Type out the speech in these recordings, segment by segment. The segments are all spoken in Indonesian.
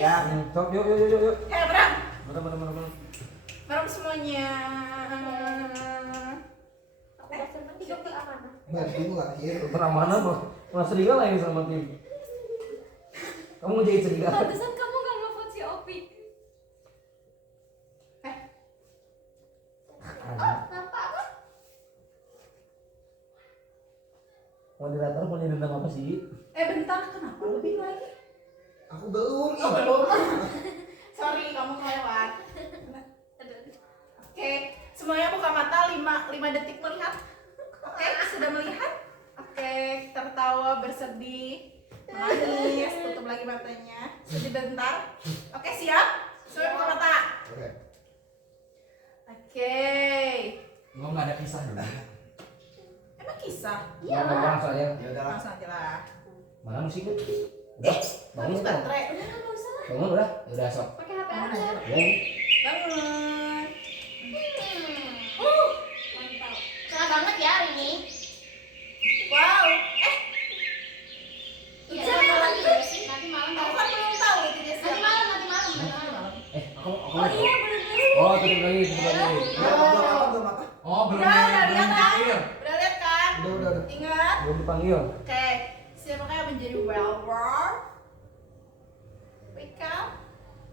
Ya, Sok, yuk. Bram. Bener. Bram semuanya. Aku bosan banget di dokter amanah. Ngerti gue akhir. Dokter amanah mah. Malah serigala yang sama tim. Kamu ngejahit serigala. Pantesan kamu gak nge-vote si Opi. Nampak apa? Moderator punya dendam apa sih? Bentar, kenapa lebih lagi? Aku belum. Oh, belum. Sorry, kamu kelewat. Oke, semuanya buka mata 5 detik melihat. Oke, sudah melihat? Oke, tertawa, bersedih, menangis, tutup lagi matanya. Sebentar. Oke, siap? Semuanya buka mata. Oke. Oke. Gua nggak ada kisah dulu. Emang kisah? Iya. Nggak soalnya. Ya udah. Langsung aja lah. Mana musiknya? Udah. Bangun Habis sekarang. baterai. Udah kan gak usah lah. Bangun udah. Ya udah sok. Pakai HP Bangun aja. aja. Ya. Bangun. Mantap. Cerah banget ya hari ini. Wow. Iya, Hujan nanti lagi. nanti malam. Aku kan belum tahu itu dia Nanti siapa. malam. Aku Oh iya bener-bener. Oh, tutup lagi. Belum apa? Oh, Udah lihat kan? Udah lihat kan? Udah. Ingat? Belum dipanggil. Oke, siapakah yang menjadi Welwer? Wika?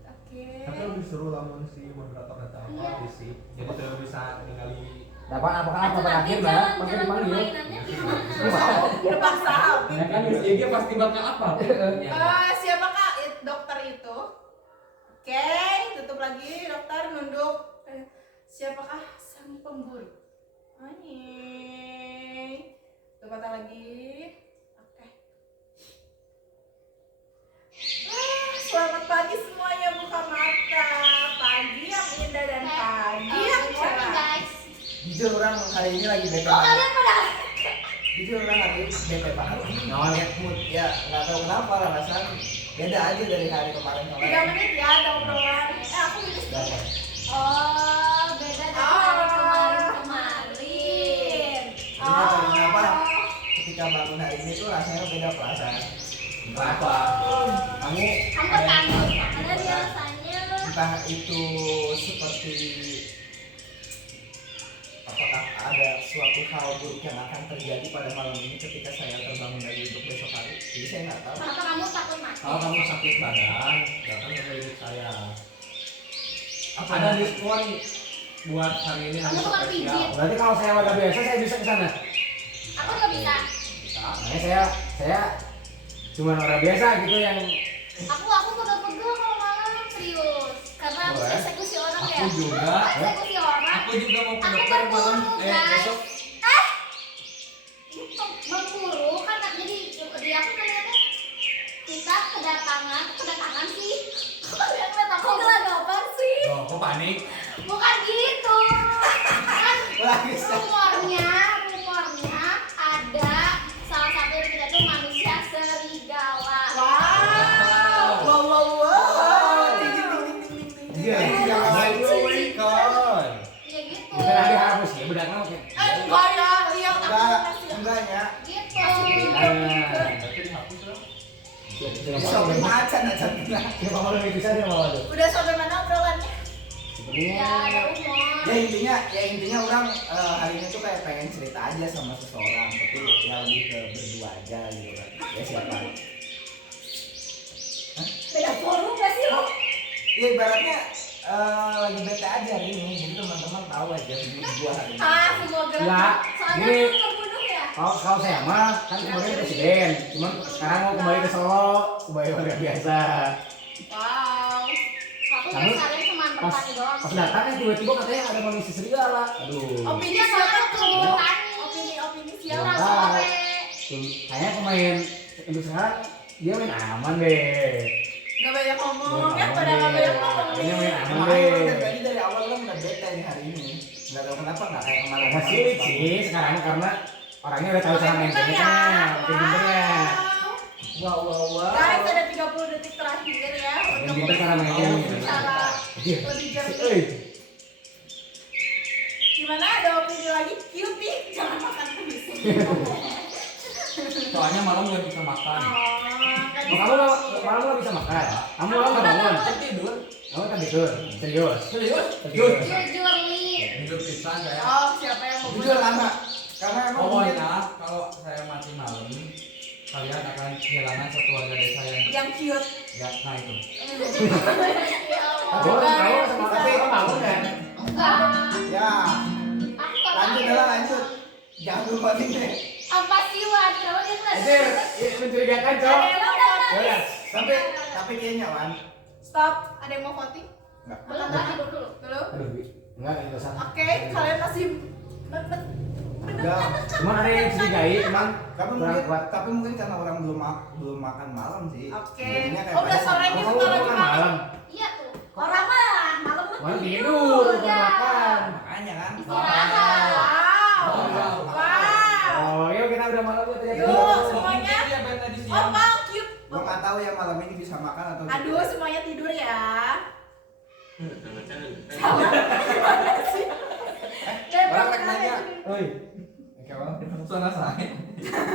Oke. Tapi lebih seru lamun si moderator datang Iya. apa sih. Jadi tidak bisa ningali. Dapat apa Atau nanti terakhir lah? Pasti jalan-jalan dipanggil. permainannya gimana? Terpaksa. Ya kan dia pasti bakal apa? Siapakah dokter itu? Oke, tutup lagi dokter, nunduk. Siapakah sang pemburu? Anjing. Tutup mata lagi. Oke. Selamat pagi semuanya, buka mata. Pagi yang indah dan pagi yang Good morning cerah. guys. Jujur orang hari ini lagi bete. Oh kalian pada Jujur orang hari ini bete banget. Lihat mood ya nggak tahu kenapa lah rasanya beda aja dari hari 3 kemarin. menit ya ada obrolan. Aku minus. Oh beda dari hari kemarin. Ini tahu kenapa? Ketika bangun hari ini tuh rasanya beda perasaan. Apa? Kamu Kamu terkandung. Karena dia rasanya Entah itu seperti apakah ada suatu hal buruk yang akan terjadi pada malam ini ketika saya terbangun lagi untuk besok hari. Jadi saya nggak tahu. kenapa kamu takut mati? kalau kamu sakit badan, datang ke klinik saya. Apa Ada diskon buat hari ini hari Kamu tukang spesial. pijit. Berarti kalau saya warga biasa saya bisa ke sana. Aku nggak bisa. Bisa. Makanya saya cuma orang biasa gitu yang Aku pegel-pegel kalau malam serius. Karena aku Boleh. eksekusi orang ya. Aku juga. Eksekusi orang. Aku juga mau ke Aku dokter malam. berburu, guys. Besok. Memburu kan jadi di aku namanya kita kedatangan sih. Kok gelagapan sih? Oh, kok panik? Bukan gitu. Kan Lagi rumornya ada salah satu dari kita tuh manusia serigala. Wow. Ding, ding, ding, ding, ding, ding. Iya. Record. Ya gitu. bisa nanti harus ya bedaknya oke. Enggak ya, lihat aku masih. enggak ya. Gitu. Berarti dihapus lah. Sampai macan aja. Siapa malu itu saya mau tuh. Udah sampai mana obrolannya? Ya ada rumor. Ya intinya orang hari ini tuh kayak pengen cerita aja sama seseorang, tapi ya lebih ke berdua aja gitu kan. Ya siapa? Beda forum gak sih lo? Ya ibaratnya lagi bete aja hari ini, jadi teman-teman tahu aja hidup gua hari ini. Semua gerak. Ya, Soalnya ini aku terbunuh ya. kalau saya mah kan kemarin presiden, cuman sekarang mau kembali ke Solo sebagai warga biasa. Wow. Aku Kamu nggak saling cuma Pas bertani doang. pas datang kan tiba-tiba katanya ada manusia serigala. Aduh. Opini Dia siapa malu tuh? tuh bertani. Opini Ya, siapa? Orang Pak. sore. Kayaknya pemain untuk sekarang dia main aman deh. Gak banyak ngomong ya, pada gak banyak ngomong Kayaknya main nih. aman Makanya deh. dari dari awal orang udah bete nih hari ini. Nggak tahu kenapa nggak kayak kemarin. Agak sulit sih sekarang karena orangnya udah tahu cara main gamenya, makin pinternya. Wow. Guys, ada 30 detik terakhir ya Makin untuk pinter cara main gamenya. cara Iya. lebih jernih. Eh, Gimana, ada opini lagi? Cutie, jangan makan terus. Soalnya malam nggak bisa makan. Kan Kamu malam nggak bisa makan. Kamu malam nggak bangun. Tidur. Kamu kan tidur. Serius. Serius? Serius. Jujur nih. Tidur pisan saya. Oh, siapa yang mau Jujur lama. Karena emang mungkin Pokoknya kalau saya mati malam, kalian akan kehilangan satu warga desa yang cute? ya, nah itu. Ya Allah. Kamu sama tapi kamu bangun kan? Enggak. ya Aku kan lanjut tahu. lah lanjut. Jangan lupa nih. Apa sih Wan? Kalau dia kan Itu mencurigakan cok. Ada yang mau voting? Ya udah. Tapi kayaknya Wan. Stop. Ada yang mau voting? Enggak. belum lagi dulu. Dulu. Aduh, Bi. Enggak itu salah. Oke, kalian masih Enggak. Cuman ada yang curigai, cuman Tapi kurang mungkin, kuat. tapi mungkin karena orang belum makan malam sih. Oke. Jadinya kayak Oh, udah pada- sore Oh, gitu kamu kalau lagi makan malam. malam. Iya tuh. Orang mah malam Malam tidur, bukan Ya. makan. Makanya kan. Istirahat. Wow. Wow. Oh, yuk kita udah malam ya ternyata. Yuk, semuanya. Dia pengen tadi Oh, siang. Bang, cute. Gua nggak tahu ya malam ini bisa makan atau Aduh, semuanya tidur ya. Orang rek nanya. Oi. Suara saya.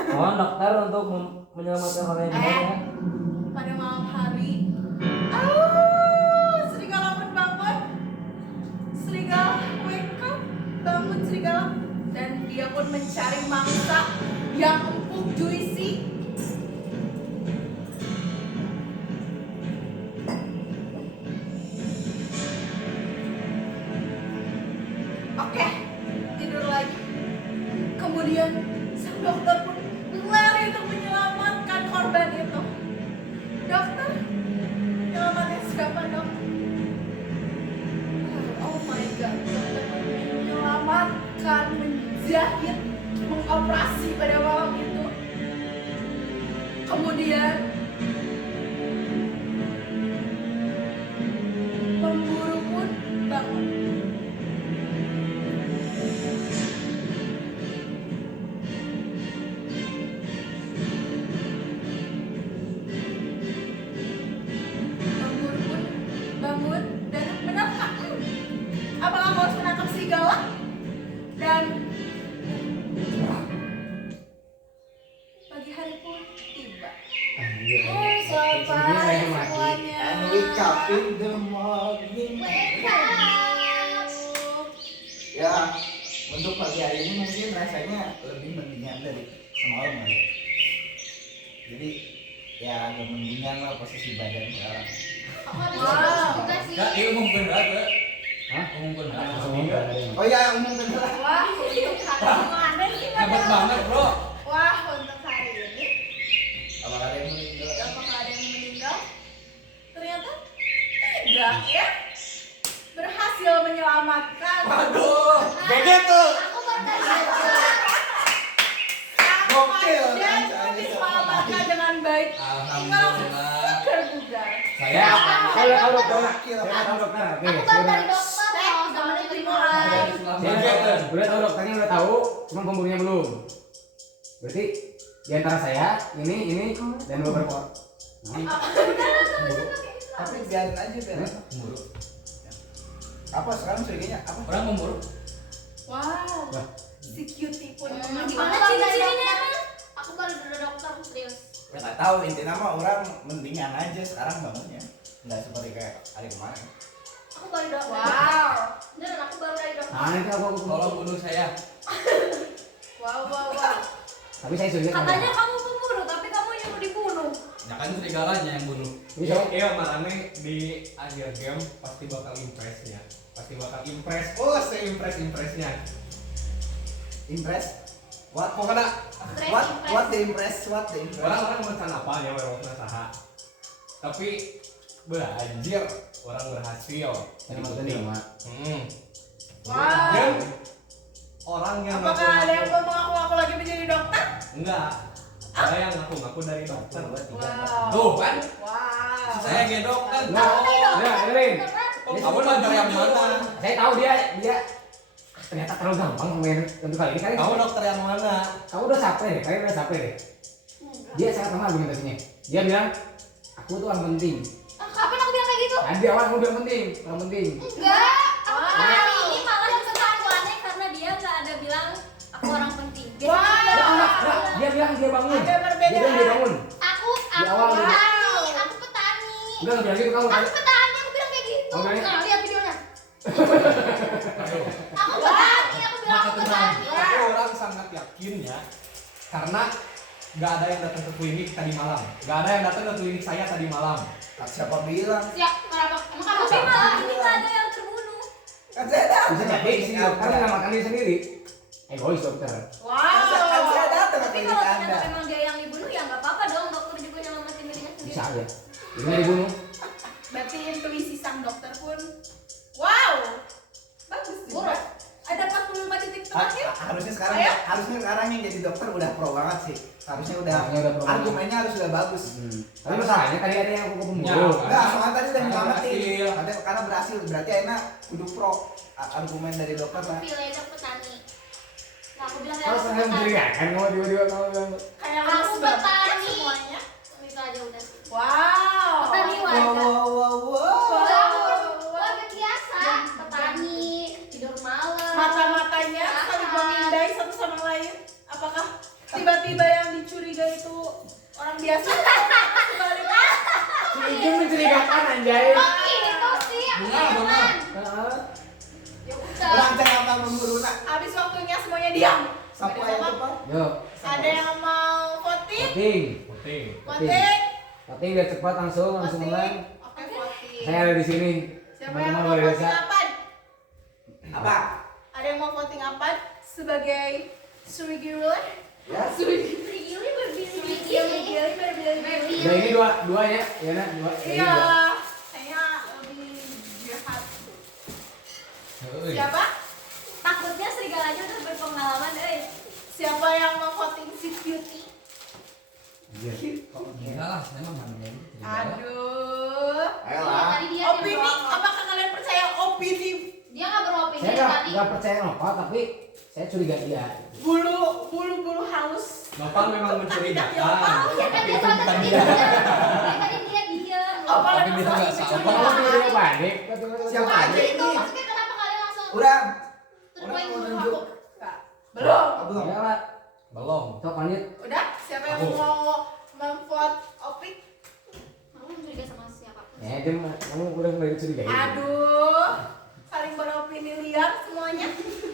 Mohon dokter untuk menyelamatkan orang yang lainnya. Pada malam hari, serigala pun bangun. Serigala wake up, bangun serigala, dan dia pun mencari mangsa yang empuk juicy. Oke, tidur lagi. Kemudian sang dokter pun lari untuk menyelamatkan korban itu. Dokter, nyelamatin siapa dok? Oh my god, dokter menyelamatkan, menjahit, mengoperasi pada malam itu. Kemudian pemburu pun bangun. Pemburu pun bangun dan menangkap. Apakah kamu harus menangkap serigala? Dan pagi hari pun tiba. Selamat pagi semuanya. And wake up in the morning. Wake up. Ya, untuk pagi hari ini mungkin rasanya lebih mendingan dari semalam kali. Jadi ya agak mendingan lah posisi badan sekarang. Aku ada Wow. juga sih. Enggak, dia umumkan berapa? Hah? Umumkan berapa? Langsung ini nggak ada yang- Oh ya, umumkan lah. Wah, untuk hari mana sih Hebat banget, bro. Wah, untuk hari ini Apakah ada yang meninggal? apakah ada yang meninggal? Ternyata tidak ya. Berhasil menyelamatkan. Waduh. Geget tuh. Aku baru tadi. Gokil, Dan kan? diselamatkan dengan baik. Alhamdulillah. Bugar-bugar. Saya Saya tahu dokter. Gokil. Saya tahu dokter. Oke, Aku baru sudah. dari dokter. Kalau zaman itu Terima. Saya udah tahu dokternya udah tahu, cuma pembunuhnya belum. Berarti di antara saya, ini dan beberapa. Nah, Tapi biarin aja biar. Pemburu. Apa sekarang curiganya apa? Orang pemburu. Wow. Wah. Si cutie pun Gimana menghilangkan ciri-cirinya? Aku baru dari dokter serius. Ya nggak tahu intinya mah orang mendingan aja sekarang bangunnya. Nggak seperti kayak hari kemarin. Aku baru dokter. Wow. Beneran aku baru dari dokter. Nah, nanti aku Tolong bunuh saya. Wow. tapi saya sudah Katanya kamu pemburu, tapi kamu yang mau dibunuh. Ya kan serigalanya yang bunuh. Bisa. Iya, marane di akhir game pasti bakal impress ya. Pasti bakal impress. Oh, se-impress-impressnya. Impress? What? Pokoknya What the impress? What the impress? orang-orang mencari apa ya werewolfnya saha. Tapi anjir, orang berhasil. Ini maksudnya nih, Mak. Wow. Dan orang yang Apakah ada yang mau mengaku-ngaku lagi menjadi dokter? enggak. Ada yang ngaku-ngaku dari dokter. Wow. Tuh kan, Wow. saya gedok kan. Nah, ya, dengerin. Oh, kamu belajar yang mana? Saya tahu dia ternyata terlalu gampang main untuk kali ini. Kali Kamu dokter yang mana? kamu udah capek deh, kalian udah capek deh. Dia sangat lemah argumentasinya. Dia bilang, aku tuh orang penting. Kapan aku bilang kayak gitu? Tadi awal aku bilang penting, orang penting. Enggak. Aku Wow. hari ini malah yang aku aneh karena dia nggak ada bilang aku orang penting. Wow. Dia bilang dia bangun. Ada perbedaan. Dia bilang dia bangun. Aku Aku awal. petani, aku petani. Udah nggak bilang gitu kamu. Aku petani, aku bilang kayak gitu. Oh, bilang? Nah, lihat videonya. Aduh. Aku petani, aku bilang aku petani. Tapi orang sangat yakin ya, karena nggak ada yang datang ke klinik tadi malam, nggak ada yang datang ke klinik saya tadi malam. Siapa bilang? Siap, kenapa? Emang kamu Tapi malah ini nggak ada yang terbunuh. Kan saya datang. Bisa jadi si dokter menyelamatkan diri sendiri. Egois dokter. Kan saya datang ke Tapi klinik kalau Anda. ternyata memang dia yang dibunuh ya nggak apa-apa dong, dokter juga nyelamatin dirinya sendiri. Bisa aja. Ini dibunuh. Berarti intuisi sang dokter pun wow. Bagus juga. Ada 45 detik terakhir. Harusnya sekarang yang jadi dokter udah pro banget sih. Harusnya udah pro. argumennya harus udah bagus. Tapi masalahnya tadi ada yang aku Ya, pembunuh. Enggak, soalnya tadi udah nyelamatin. Berhasil. Karena berhasil, berarti enak kudu pro. Argumen dari dokter Aku lah. pilih aja petani. Nah, aku bilang ya Kalau aku saya petani. mencurigakan kamu tiba-tiba kamu bilang. Kayak Aku lemes banget petani. semuanya. Itu aja udah sih. Wow. Petani Wow, warga. wow, wow, wow. Warga biasa, petani, tidur malam. Mata-matanya saling memindai satu sama lain. Apakah tiba-tiba yang dicurigai itu orang biasa? Sebaliknya. Si Ijun mencurigakan anjay. Oh, itu sih. Benar, benar. Heeh. Ya udah. Rancang apa memburu nak? Habis waktunya semuanya diam. Siapa Nggak ada yang apa-apa. depan? Yo, Ada yang mau voting? voting. Penting. Voting. Voting biar cepat langsung Voting. menang. Oke, voting. Saya ada di sini. Siapa yang Teman-teman mau luar voting biasa. apa? Apa? Ada yang mau voting apa sebagai Surigirul? Ya. Gili berbili-bili. Udah ini duanya, ya nak dua. Iya, kayaknya lebih jahat. Heuy. Siapa? Takutnya serigalanya udah berpengalaman, Siapa yang mau voting si Cutie? Enggak lah, saya mah mana yang Aduh. Ayolah. Tadi dia Opini, apakah kalian percaya opini dia nggak beropini Saya tadi. nggak percaya Nova, tapi saya curiga dia. bulu halus? Nopal memang mencurigakan. Ya kan dia soalnya tadi dia tadi dia diam. Apa Tapi lagi dia masalah nggak itu? salah. Kalau tiba-tiba panik, Siapa Nah, aja itu ini? maksudnya kenapa kalian langsung Udah. terpoin Udah, dulu udah. aku? Enggak. Belum. Oh, belum. Ya lah, Belum. sok lanjut. Udah, siapa yang Aku. mau memvote Opik? Aku mencurigai sama siapapun. Ya, Jem, kamu udah mulai curiga. Aduh, saling beropini liar semuanya.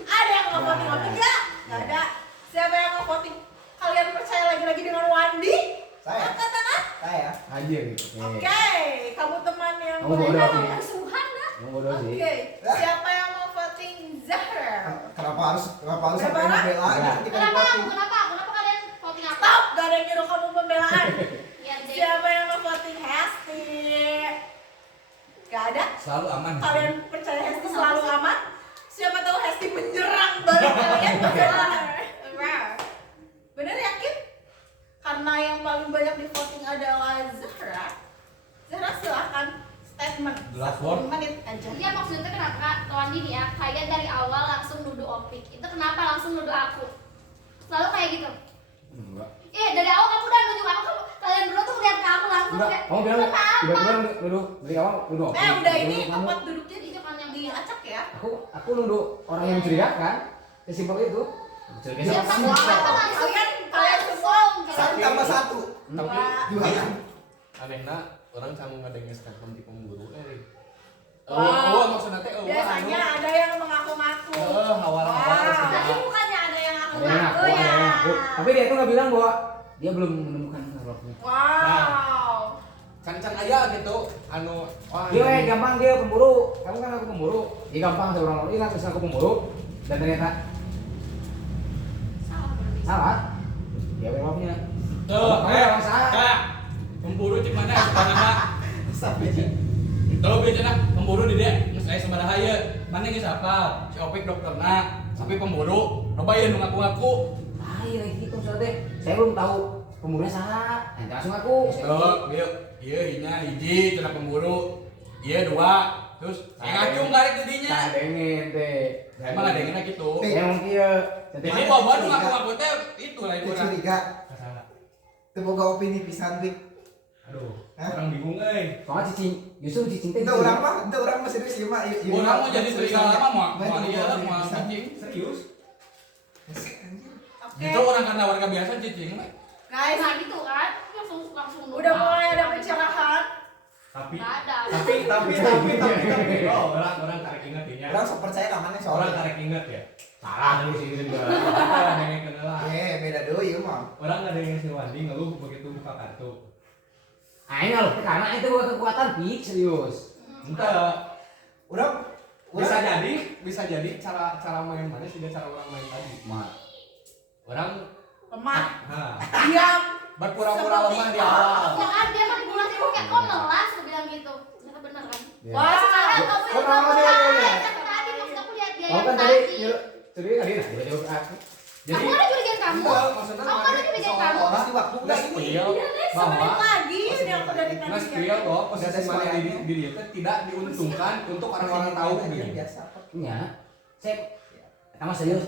Ada yang mau voting Opik nggak? Nggak ada. Siapa yang mau voting? Kalian percaya lagi-lagi dengan Wandi? Saya. Angkat tangan. Saya. Anjir. Oke, kamu teman yang Kamu bodoh berenar. sih. Musuhan dah. Kamu bodoh sih. Oke, siapa yang mau voting Zahra? Kenapa harus sampai Berapa? membela aja Enggak. ketika Kenapa aku? di Kenapa kalian voting aku? Stop, gak ada yang nyuruh kamu pembelaan. Biar deh. Siapa yang mau voting Hesti? Gak ada. Selalu aman. Kalian percaya Hesti selalu aman? Siapa tahu Hesti menyerang balik kalian benar. Bener yakin? Karena yang paling banyak di voting adalah Zahra. Zahra silahkan statement. Last 1 word. menit aja. Iya maksudnya kenapa Wandi nih ya, kalian dari awal langsung nuduh Opik. Itu kenapa langsung nuduh aku? Selalu kayak gitu. Enggak. Dari awal kamu udah nuduh aku, kalian berdua tuh lihat ke aku langsung Enggak, kayak kamu bilang kenapa? tiba-tiba nuduh dari awal nuduh Opik. Udah ini Kamu- tempat duduknya Itu kan yang diacak ya. aku nuduh orang yang mencurigakan. Sesimpel itu. Curiga Ya, sama tapi kamu. kenapa Kalian semua Satu tambah satu. Tapi Dua kan? anehna orang kamu ngadengin statement di pemburu Wow. maksudnya teh biasanya ada yang mengaku-ngaku. hawal-hawal Wow. Tadi bukannya ada yang aku Ada yang ngaku, ada yang ngaku. Tapi dia itu nggak bilang bahwa dia belum menemukan naroknya. Wow. can aya gitu anu Dia gampang dia pemburu. Kamu kan aku pemburu. Dia gampang seorang orang ini terus aku pemburu dan ternyata salah berarti. salah. Dia jawabnya. tuh kak pemburu di mana sebenarnya Sampai tuh biasanya pemburu di dia saya sebenarnya ya mana geus apa si Opik dokterna tapi pemburu coba ya nu ngaku-ngaku Ah iya gitu soalnya saya belum tahu pemburunya salah. Nanti langsung aku. tuh iya ina hiji cenah pemburu iya dua terus saya ngacung karek di dinya Tak dengin teh. saya mah ngadengina gitu Emang iya. ini bawa nu ngaku-ngaku teh itu lain Itu urang curiga. Masalah. Temoga opini pisan Bik. Aduh, Hah? orang bingung Soalnya cicing, justru cicing teh. Itu orang mah, serius ieu mah. orang mau jadi serigala mah mau dia lah mau pisan. cacing serius Oke. itu orang karena warga biasa cacing mah Guys, Nah gitu kan, langsung nuduh Udah mulai aku. ada pencerahan. Tapi Nggak ada. orang tarik ingat ya. Orang sok percaya ka maneh Orang soalnya. tarik ingat ya. Salah dari sini juga. Ada yang kenal lah. Beda deui ieu mah. Orang ada yang si Wandi ngeluh begitu buka kartu. Aing loh, karena itu gua kekuatan pik serius. Ente Urang bisa jadi cara main mana sih cara orang main tadi. Mah. Orang Lemah. nah, Diam. berpura-pura lemah di awal. Ya kan dia manipulasi kayak kok ngelas lu bilang gitu. Ternyata bener kan? Ya. Wah, Sekarang kamu Oh, yang kamu dia, dia. tadi maksud aku lihat dia Kamu yang kan tadi tadi. tadi tadi nah tiba-tiba aku. Jadi Aku ada curigaan kamu. enggak, maksudnya Kamu ada curigaan kamu. Orang di waktu nggak spill bahwa Semenit lagi dia aku dari tadi. nggak spill bahwa posisi Nggak ada mana suaranya. di diri itu tidak diuntungkan untuk orang-orang tahu gitu. biasa. Nya. Saya sama serius.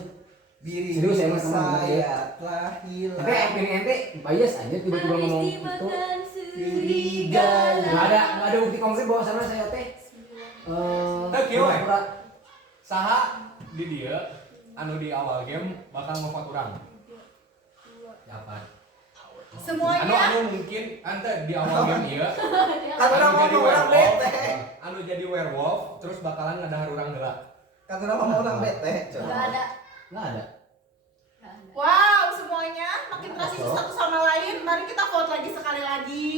Diri Serius, saya mah teman-teman saya telah hilang. Tapi opini ente bias aja tiba-tiba ngomong itu. Serigala. Nggak ada bukti konkret bahwa sana saya teh Teh, kieu, we. pura-pura. Saha di dia anu di awal game bakal ngevote orang. Siapa? Anu Semuanya mungkin ante di awal game ieu Kan orang anu jadi ngomong orang werewolf, bete. anu jadi werewolf terus bakalan ngadahar urang heula. Kan orang ngomong orang bete. Nggak ada. Nggak ada. Nggak ada. wow, semuanya makin transisi satu sama lain. Mari kita vote lagi sekali lagi.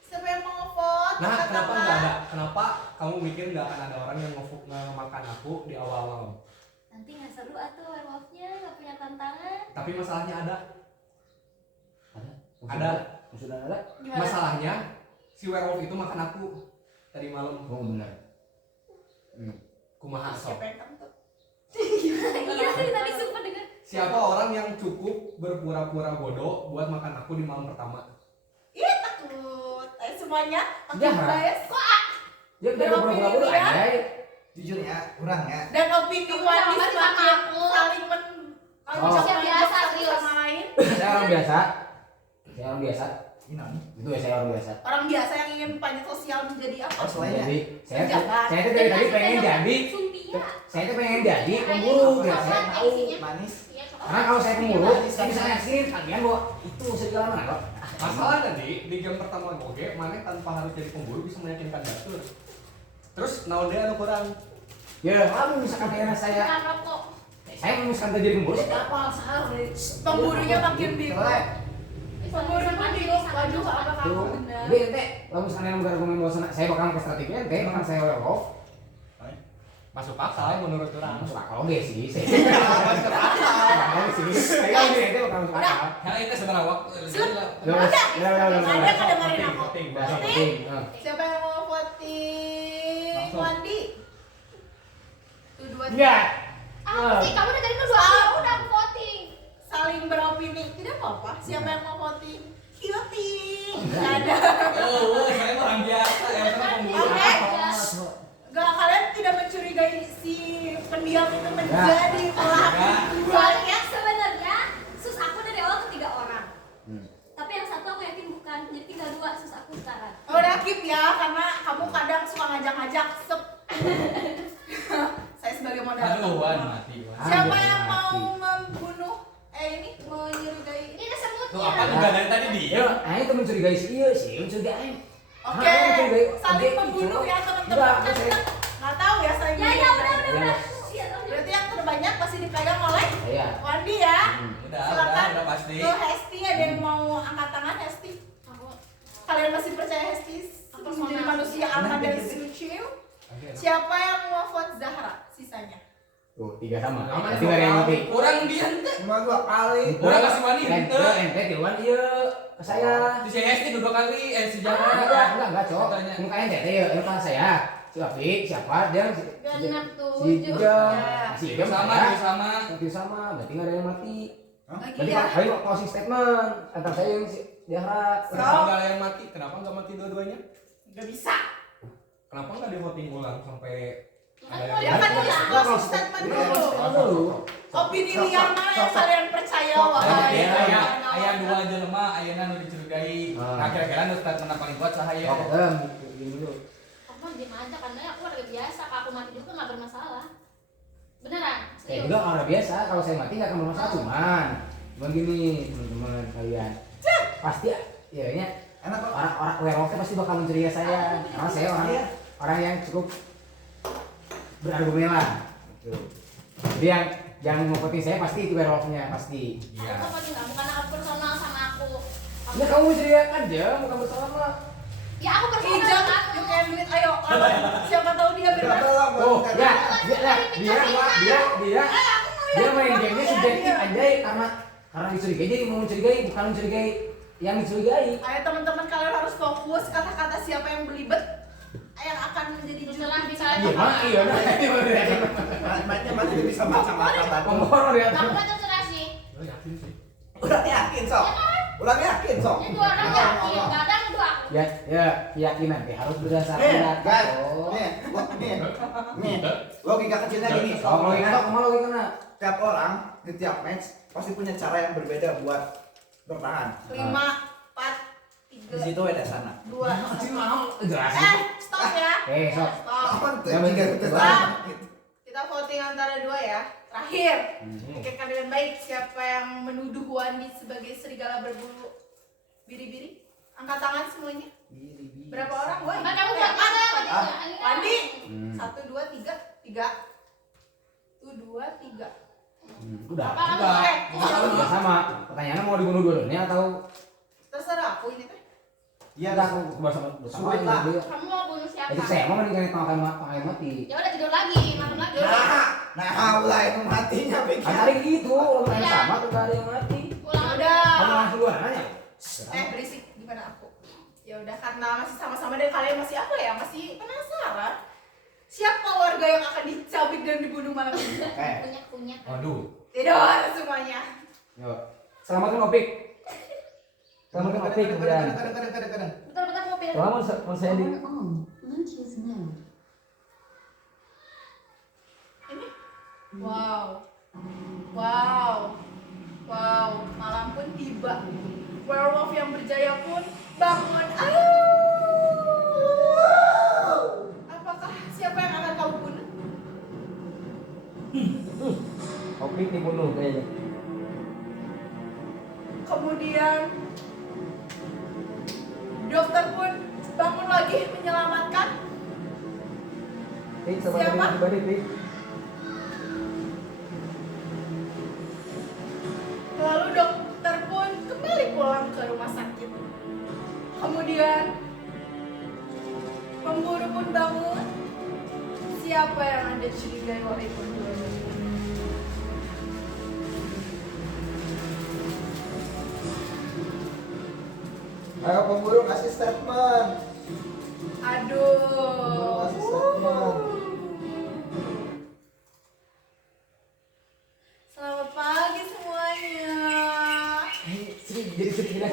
Siapa yang mau vote? Nah, kenapa nggak ada? Kenapa kamu mikir nggak akan ada orang yang ngemakan aku di awal malam? Nanti nggak seru atuh werewolfnya nggak punya tantangan. Tapi masalahnya ada. Ada. Ada. Sudah ada. Gimana? Masalahnya si werewolf itu makan aku tadi malam. Oh benar. Kumaha sok. Siapa yang kentut? Iya sih tadi sumpah dengar. Siapa orang yang cukup berpura-pura bodoh buat makan aku di malam pertama? Ih, takut. Semuanya makin Jahat. bias. Dia udah pura-pura bodoh aja. Jujur ya, kurang ya. Dan opini Kamu Wandi sama semakin aku. saling Oh. Manusia biasa, satu serius. sama lain. Saya orang biasa. Saya orang biasa. Ini Itu ya saya orang biasa. Orang biasa yang ingin panjat sosial menjadi apa? Oh, selainnya. Jadi saya Jangan. saya tuh dari tadi pengen jadi. Sumpia. Saya tuh pengen jadi pemburu biar saya tahu. Manis. Iya, coklat. Karena kalau saya pemburu, saya bisa ngasih kalian bahwa itu segala mana kok. Masalah tadi di game pertama oke, mana tanpa harus jadi pemburu bisa meyakinkan Datur. Terus naon dia anu kurang? Ya, kalau misalkan kayaknya saya Bukan rokok. misalkan jadi pemburu, saya apa salah. Pemburunya makin bingung. Pemburu Sama pun dia, bingung. sama Waduh, dia. apakah Tuh, aku benar? jadi ente, kalau misalkan yang berargumen bahwa saya bakal ke strategi ente, bakal saya werewolf. Masuk akal menurut orang. Masuk akal oke sih, saya Masuk akal. bakal sih. Saya kalau di ente bakal masuk akal. Karena itu sebenarnya waktu. Terus, Ada kan dengerin aku. Voting. Udah, voting. Siapa yang mau voting? Langsung. Wandi. Tuh dua Iya. Apa sih? Kamu udah jadi nuduh aku. Ya udah aku voting. saling beropini. Tidak apa-apa. Siapa yang mau voting? Voting. Gak ada. Oh, saya orang biasa ya, saya pemburu. Oke. Ya. Gak, kalian tidak mencurigai si pendiam itu menjadi pelaku. Soalnya sebenarnya sus aku dari awal ketiga orang. Hmm. Tapi yang satu aku yakin bukan. Jadi tinggal dua sus aku sekarang. Oh, udah keep ya, karena kamu kadang suka ngajak-ngajak. Sep. Saya sebagai moderator. Aduh, Wan mati. Wan. Siapa yang mau membunuh? Ini menyurigai. Ini ada semutnya. Tuh apa juga dari tadi dia? Ya, aing tuh mencurigai sih, iya sih, mencurigai aing. Oke, Ah, mencurigai saling objek membunuh itu. ya teman-teman. Enggak, Kan saya- kita nggak tahu ya saling Ya ya membunuh. udah udah Ya. udah. Iya udah. Berarti yang terbanyak pasti dipegang oleh Iya. Wandi ya. Udah pasti. Tuh Hesti, ada yang mau angkat tangan Hesti? Aku Kalian masih percaya Hesti Aku menjadi mau manusia nafsu. aman dan suci? Siapa yang mau vote Zahra? Sisanya. Tuh, 3 sama. Aman, Berarti nggak ada yang mati. Kurang dia ente. Cuma 2 kali. Orang kasih mani Ente, ente. ente duluan iya ke saya. Si CST dua kali, sejarah. Enggak, cok. Tanya. Muka ente teh ya, muka saya. Si Afik, siapa? Dia si genap tuh. si Tiga. Ya. Si Tiga Sama, saya. sama. Nanti sama, berarti nggak ada yang mati. Lagi Berarti ya. ayo closing statement antara saya yang si diharap. Kenapa nggak ada yang mati? Kenapa nggak mati dua-duanya? Gak bisa. Kenapa nggak di voting ulang sampai ada Kan Ya kan Iya. ini closing statement dulu. Opini liar mana yang kalian percaya? Wahai ayah dua jelema, ayahnya nu dicurigai. Nah kira-kira nu statement paling kuat sahaya. Oke, begini dulu. Aku mah diem aja karena aku warga biasa. Kalau aku mati juga nggak bermasalah. Beneran? Saya Serius. juga orang biasa, kalau saya mati nggak akan bermasalah, cuman gini teman-teman kalian, pasti ya ini Enak kok. orang werewolf pasti bakal mencurigai saya karena saya Iya. orang yang cukup berargumen lah gitu. Jadi yang ngumpetin saya pasti itu werewolfnya pasti. Iya. Aku penting nggak, bukan aku personal sama aku. Ya kamu mencurigakan aja, bukan bersalah. Ya aku personal Ijak, sama you aku. can do it. Ayo, lawan. Siapa tahu dia benar. Oh, ya, dia main gamenya subjektif aja karena dicurigai jadi mau mencurigai bukan mencurigai yang dicurigai. Ayo teman-teman, kalian harus fokus kata-kata siapa yang belibet yang akan menjadi Setelah juri. bisa Iya mah, iya nah. Macam mana dia bisa macam-macam. Pemborong ya. Kamu kan terserah sih. Lo yakin sih? Udah yakin sok. Udah yakin sok. Ini dua orang yakin, nggak ada dua aku. Ya, keyakinan harus berdasarkan Nih, data. guys. Oh. Nih. Logika kecilnya gini. Oh, logika kemana logika? Tiap orang di tiap match pasti punya cara yang berbeda buat bertahan. 5, 4, Di situ ada sana. 2, Masih mau jelasin. stop ya. Sok. Stop. Apaan tuh? Ya, Tiga betul. itu Stop. Kita voting antara dua ya. Terakhir. Hmm. Pikirkan dengan baik siapa yang menuduh Wandi sebagai serigala berbulu biri-biri. Angkat tangan semuanya. Berapa orang, Boy? Kan kamu buat mana? Wandi. Hmm. 1, 2, 3. 3. 1, 2, 3. Udah. Apa kamu? Udah sama. Pertanyaannya mau dibunuh dulunya atau Terserah aku ini teh. Iya, enggak aku bersama Sulit lah. dia. Kamu mau bunuh siapa? Jadi saya mau mendingan pakai mati. Ya udah tidur lagi, malam lagi. Nah, itu matinya pikir. Kan tadi gitu, orang yang Iya. sama tuh gak ada yang mati. Pulang Udah. Kamu langsung luar nanya. Berisik gimana aku? Ya udah, karena masih sama-sama dan kalian masih apa ya? Masih penasaran. Siapa warga yang akan dicabik dan dibunuh malam ini? punya. Waduh. Tidur semuanya. Yo. Selamatkan Opik. Selamatkan Opik kemudian. Bentar mau pilih. Kalau mau saya di Ini? Wow. Wow. Wow, malam pun tiba. Werewolf yang berjaya pun bangun. Ayo. Apakah siapa yang akan kau bunuh? Opik dibunuh kayaknya. Kemudian dokter pun bangun lagi menyelamatkan. Pik sama Siapa? diri pribadi Pik. Lalu dokter pun kembali pulang ke rumah sakit. Kemudian pemburu pun bangun. Siapa yang Anda curigai wahai pemburu? Ayo pemburu kasih statement. Aduh. Kasih statement. Selamat pagi semuanya. Jadi tidak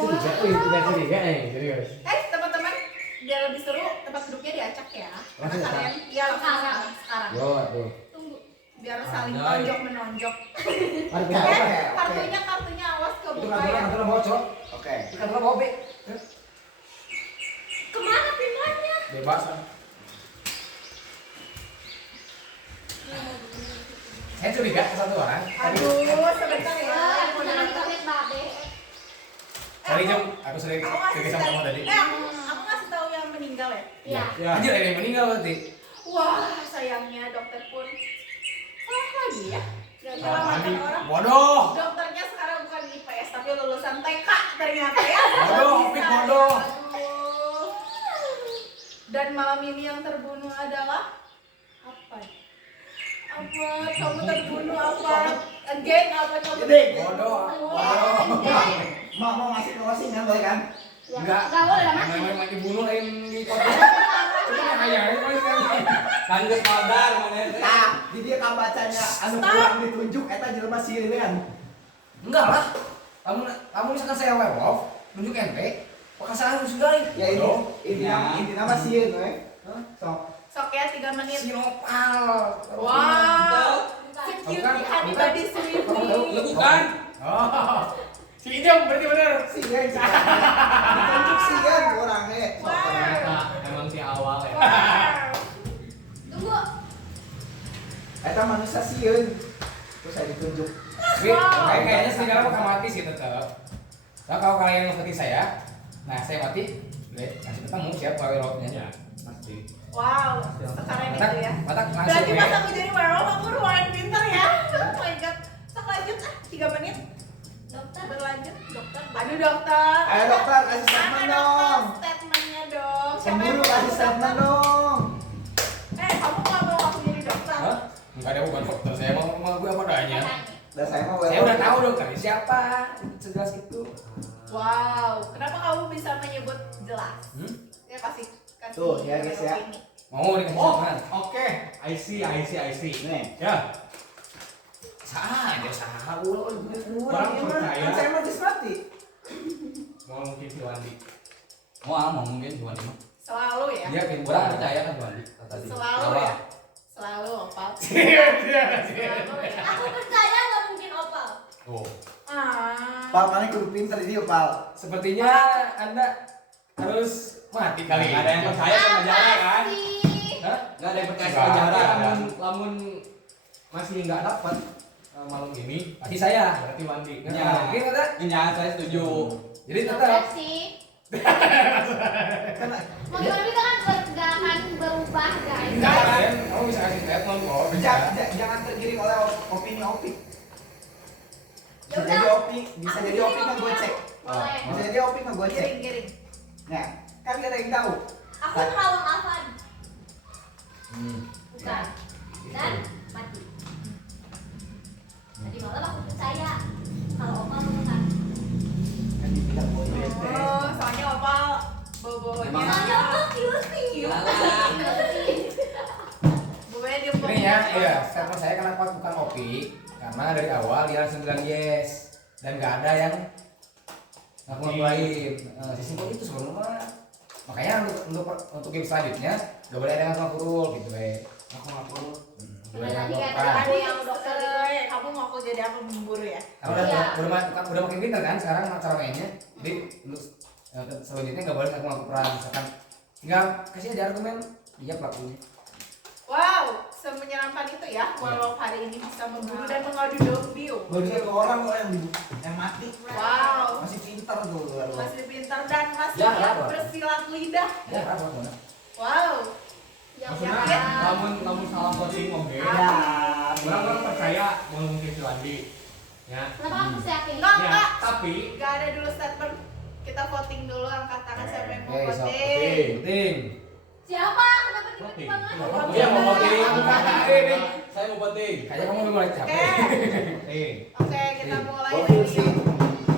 curiga, serius. Teman-teman, biar lebih seru, tempat duduknya diacak ya. Karena Langsung kalian, iya langsung sekarang. Yo, tuh. Tunggu, biar saling Andai. tonjok menonjok. Mari kita Oke. Kartunya awas Itu kebuka ya. kantor bocor. Oke. Kantor bawa Opik. Kemana pindahnya? Bebas kan? Saya curiga ke satu orang. Aduh, sebentar ya. Aku jangan kaget babe. Sorry Jom, aku sering Aku ngasih sama kamu tahu. tadi. Aku ngasih tahu yang meninggal ya. Iya. Ya. Anjir ada yang meninggal berarti. Wah, sayangnya dokter pun salah lagi ya. Gak Lagi. menyelamatkan orang. Bodoh. Dokternya sekarang bukan IPS tapi lulusan TK ternyata ya. Bodoh, Opik bodoh. Aduh. Dan malam ini yang terbunuh adalah apa? Apa? Kamu terbunuh apa? Again apa kamu? Gede. Bodoh. Wah, again. Mau ngasih closing kan boleh kan? Enggak. Enggak boleh lah, Mas. Memang lagi bunuh lain di kota. Cuma ayah ini kan. Tangges madar mana teh. Nah, di dia kabacanya anu kurang ditunjuk eta jelema sieun kan. Enggak lah. Kamu misalkan saya werewolf, tunjuk ente, bakal salah sudah. Ya ini inti nama sieun we. Sok. Sok ya 3 menit. Sinopal. Wow. Bukan. Security hadibadi Lu sweetie. Bukan. Oh. Si Ijom berarti bener. Sieun. Ditunjuk sieun orangnya. Sok. Wow. Emang si awal ya. Wow. Tunggu. Eta manusia sieun. Terus saya ditunjuk. Kayaknya serigala bakal mati sih tetap. Nah, kalau kalian yang seperti saya, Nah saya mati, langsung ketemu siapa werewolfnya. Ya, pasti. Wow, sekarang Matak, itu ya. matak langsung Berarti ya. pas aku jadi werewolf aku lumayan pintar ya. Oh my god. Tak lanjut 3 menit. Dokter. Berlanjut dokter. Aduh dokter. Ayo dokter kasih Mana statement dokter? dong. Statementnya dong. Siapa yang Pemburu mau kasih dokter? statement dong. Kamu nggak mau aku jadi dokter? Hah? Enggak ada bukan dokter, saya mau gue apa adanya. Udah saya mau Saya udah tahu dokternya siapa, sejelas itu. Wow, kenapa kamu bisa menyebut jelas? Hmm? Ya kasih Tuh, ya, guys, ya. ini. Mau dikasih Oh, sama. oke. I see. Nih. Ya, Sah, dia sah. Orang percaya. Kan saya mau dismati. mau mungkin si Wandi. Mau mungkin cuma ini. Selalu ya. Dia pintar. Orang percaya kan Wandi tadi. Selalu ya. Selalu opal. Iya. Selalu ya. Aku percaya nggak mungkin opal. Oh, Ah. Pal, mana kudu pinter ini Pal. Sepertinya Anda harus mati kali. nggak ada yang percaya sama Jara kan? sih? Hah? Nggak ada yang percaya Nggak sama Jara. ada. Lamun masih nggak dapat malam ini, Pasti saya. berarti Wandi. Ya. Mungkin ada. Ya, saya setuju. Jadi Nggak tetap. sih. Kan Mau gimana kita kan nggak akan berubah guys. Enggak kan? Kamu bisa kasih statement kok. Bisa. jangan tergiring oleh opini opik. Ya Bisa udah. jadi opik, bisa Aku jadi opik giring nggak gue cek. Boleh. Bisa jadi opik nggak gue cek. Giring. Nah, kan gak ada yang tahu. Aku merawat Afan. Hmm. Bukan. Dan mati. Tadi malam aku percaya kalau opal bukan. Kan dibilang boy bete. Oh, soalnya opal bobonya. Emang- Soalnya opal cute. Bobonya dia Ini ya, iya. Statement saya kenapa bukan Opi? Karena dari awal dia langsung bilang yes dan nggak ada yang ngaku lain. Sesimpel itu sebenarnya. Makanya untuk game selanjutnya nggak boleh ada yang ngaku rule gitu deh. Aku. Boleh Tadi ngaku kan apa? ada yang dokter kamu mau aku jadi apa pemburu ya? Karena udah, Iya. udah makin pintar kan sekarang cara mainnya. Jadi untuk selanjutnya nggak boleh ngaku peran. Misalkan tinggal kasih aja argumen dia pelakunya. Wow, semenyeramkan itu ya. Walau hari ini bisa memburu dan mengadu domba. Baru satu orang kok yang mati. Wow, Masih pintar tuh. masih pintar dan masih Ya, apa? bersilat lidah. Ya apa mana? Wow, Ya Maksudnya, udah. namun salah voting oke. Ya. Orang percaya mau mungkin si Wandi. Ya. Kenapa kamu bisa yakin? enggak Ya, enggak. tapi Gak ada dulu statement. Kita voting dulu, angkat tangan siapa yang mau Oke, so, voting. penting. Siapa? Kenapa tiba-tiba Oke. ngasih? dia mau voting. Ini. Saya mau penting. Kayaknya kamu mulai capek. Oke. Oke, kita mulai Voting dari sih.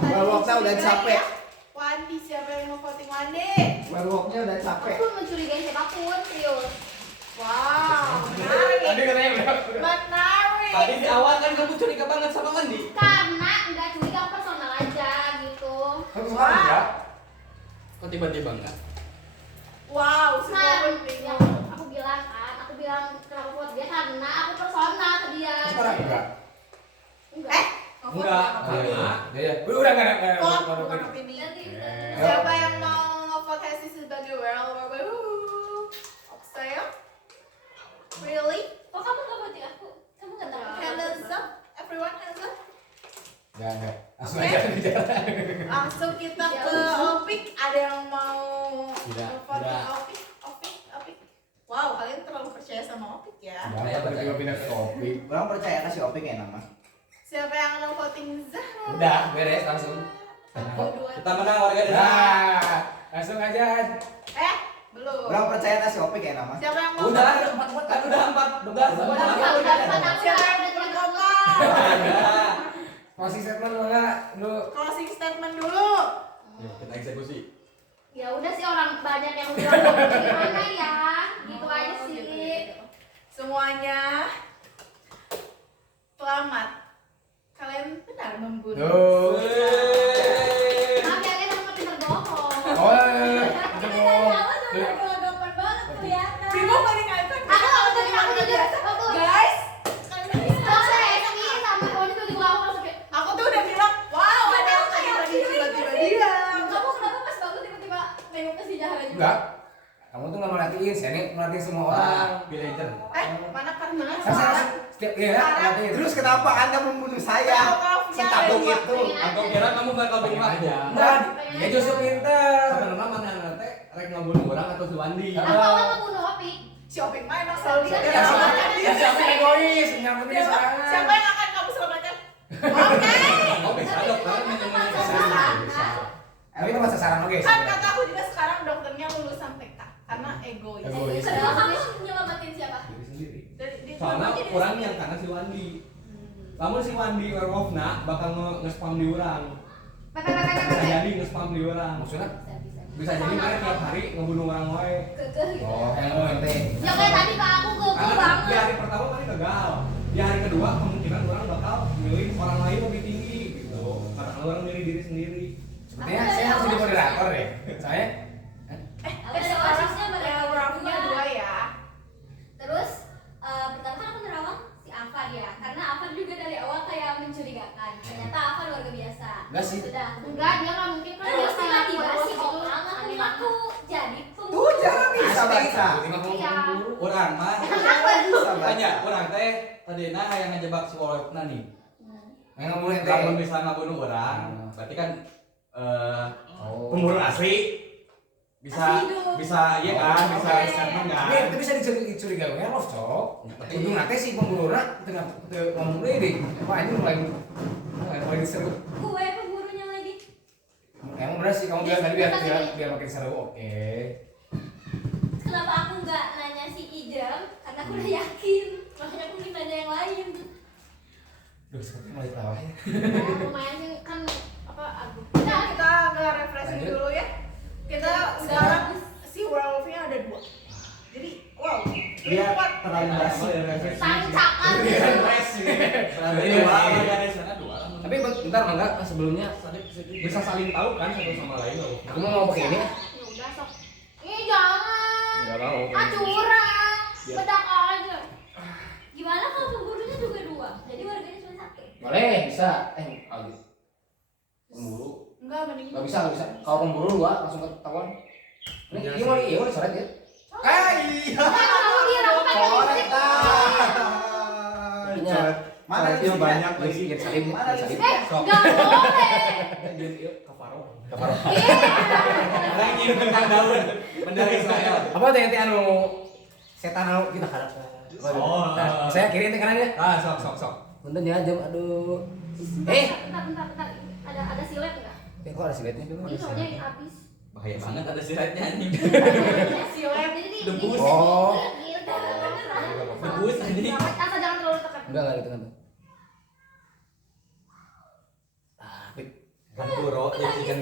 Werewolfnya udah Tadi capek. ya. Wandi, siapa yang mau voting Wandi? Werewolfnya udah capek. Aku mencurigai siapapun, serius. Wow, Tadi menarik. katanya udah. Menarik. Tadi di awal kan kamu curiga banget sama Wandi. Karena nggak curiga personal aja gitu. Kamu sekarang ya? Kok tiba-tiba enggak? Wow, semua Kan, pun yang bingung. aku bilang kenapa buat dia karena aku personal ke dia. Sekarang enggak? Enggak. Enggak, karena Ya, udah enggak. Vote, bukan opini. Nanti Siapa yang mau nge-vote Hesti sebagai werewolf? Saya? Really? kok kamu nggak voting aku? Kamu nggak tahu? Hands up? Everyone hands up? Enggak. Langsung Oke. aja bicara. Langsung kita Ya ke udah. Opik. Ada yang mau Tidak, nge-vote tidak. Opik? Opik? Wow, kalian terlalu percaya sama Opik ya. Saya tiba-tiba pindah ke kopi. Orang percaya kasih opik ya nama. Siapa yang mau voting Zahra? Udah, beres langsung. Satu, dua, Kita menang warga desa. Nah, langsung aja. belum. Orang percaya kasih opik ya nama. Siapa yang mau Udah, voting? kan udah 4 Udah empat aku Siapa udah yang ada mau tiga voting? Masih statement enggak? Lu Closing statement dulu. Kita eksekusi. Ya udah sih orang banyak yang bilang gimana ya, gitu aja Oh, sih. gitu. Semuanya selamat. Kalian benar membunuh. Tuh. Maaf ya guys, aku pinter bohong. Oh, Tapi dari awal tuh berdoa-doa banget kelihatan. Primo paling ngajak. Aku jujur, aku Guys, Terus saya Esti sama Oni tuh di belakang langsung kayak, aku tuh udah bilang, wow, ada yang tadi tiba-tiba diam. kamu kenapa pas bangun tiba-tiba nengok ke si Jahara juga? enggak. Kamu tuh nggak merhatiin, saya nih merhatiin semua orang. Villager. Mana karena Saya setiap ya, merhatiin. Terus kenapa Anda membunuh saya? Kalau kau ada Setabung dua. itu. Aku kira kamu bakal pengen aja. Enggak, dia justru pinter. Sebenarnya mana nanti rek ngabunuh orang atau si Wandi. Aku awal ngebunuh Opik. Si Opik mah emang selalu Iya, dia iya. selamatkan Ya dia. siapa yang egois, nyambutnya Siapa sekarang. siapa yang akan kamu selamatkan? Oke. Oh bisa dokter menyembuhkan bisa. Tapi itu masa saran oke. Kan kata aku juga sekarang dokternya lulusan TK karena egois. Egois. Kedua kamu nyelamatin siapa? Diri sendiri. Dia cuma Soalnya jadi orang yang karena si Wandi. Lamun si Wandi werewolf bakal nge-spam di orang. Bisa jadi nge-spam di orang. Maksudnya? Bisa jadi mereka tiap hari ngebunuh orang wae. Kekeh gitu. Oh, yang mau ente. Ya kayak tadi Pak aku kekeh Karena di banget. hari pertama tadi gagal. Di hari kedua kemungkinan orang bakal milih orang lain lebih tinggi gitu. Karena orang milih diri sendiri. Sepertinya saya harus jadi moderator deh. Saya Osisnya werewolfnya dua ya. Terus pertama kan aku nerawang si Ava dia, karena Ava juga dari awal kayak mencurigakan. Ternyata Ava luar biasa. Enggak sih. Sudah. Enggak, dia nggak mungkin kan Terus dia kayak tiba-tiba si werewolf gitu. Opang Aneh aku jadi Tuh pemburu. jangan bisa baca. Iya. Orang mah Bisa baca. tanya orang teh tadi yang ngejebak si Wolfna nih. yang ngebunuh ente. Kalau bisa ngabunuh orang, berarti kan Oh. pemburu asli bisa Asli hidup. bisa iya kan Oh, bisa oke. statement kan. Tapi itu bisa dicurigai werewolf, Cok. Untung nanti si pembunuhnya tengah ngomong deh. Wah, ini mulai diseru. Gue pemburunya lagi. Emang bener sih kamu bilang tadi biar makin seru. Oke. Kenapa aku nggak nanya si Ijam? Karena aku udah yakin. Makanya aku ingin nanya yang lain. Duh, seperti mulai tawa ya. Ya, lumayan sih kan apa aku. Nah, kita agak refreshing Lanjut. dulu ya. Kita sekarang si werewolfnya ada dua. Jadi, wow, Dia kuat. terlalu Tancakan. Berarti dua ada di sana dua. Tapi bentar mangga sebelumnya Bisa saling tahu kan satu sama lain loh. aku mau pakai ini. Ya udah sok. Ih, jangan. Enggak mau. Ah, curang. Bedak aja. Gimana kalau pemburunya juga dua? Jadi warganya cuma satu. Boleh, bisa. Aldi. Pemburu. Enggak, mending Enggak bisa. Kalau pemburu dua langsung ketahuan. Ini mau iya mau dicoret ya. Iya. Kamu kira aku pakai lipstick. Coret. Mana Coret yang banyak lagi? lagi? Yang salib, Mana yang salib. Enggak boleh. Kafaro. Kepala. Orang ingin tentang daun bendera Israel. Apa teh ente anu setan anu kita harap. Oh. Nah, saya kiri ente kanan ya. Ah, sok. Punten ya jam aduh. Bentar. Ada silet nggak? Ya kok ada siletnya dulu. Ini soalnya habis. Bahaya banget ada siletnya anjing. silet. Jadi Debus. Oh. Gitu. Debus anjing. Asal jangan terlalu tekan. Enggak gitu kan. Kan turo jadi kan.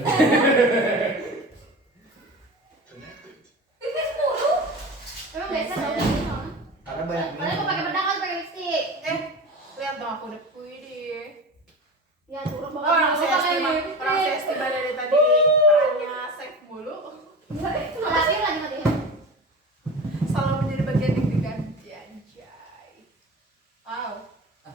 Pipis mulu. Emang biasa dong ini soalnya. Karena banyak Padahal aku pakai bedak kan pakai lipstick. Lihat dong aku udah puy deh. Ya turun banget. Orang Aku saya pakai estima lipstick. dari tadi.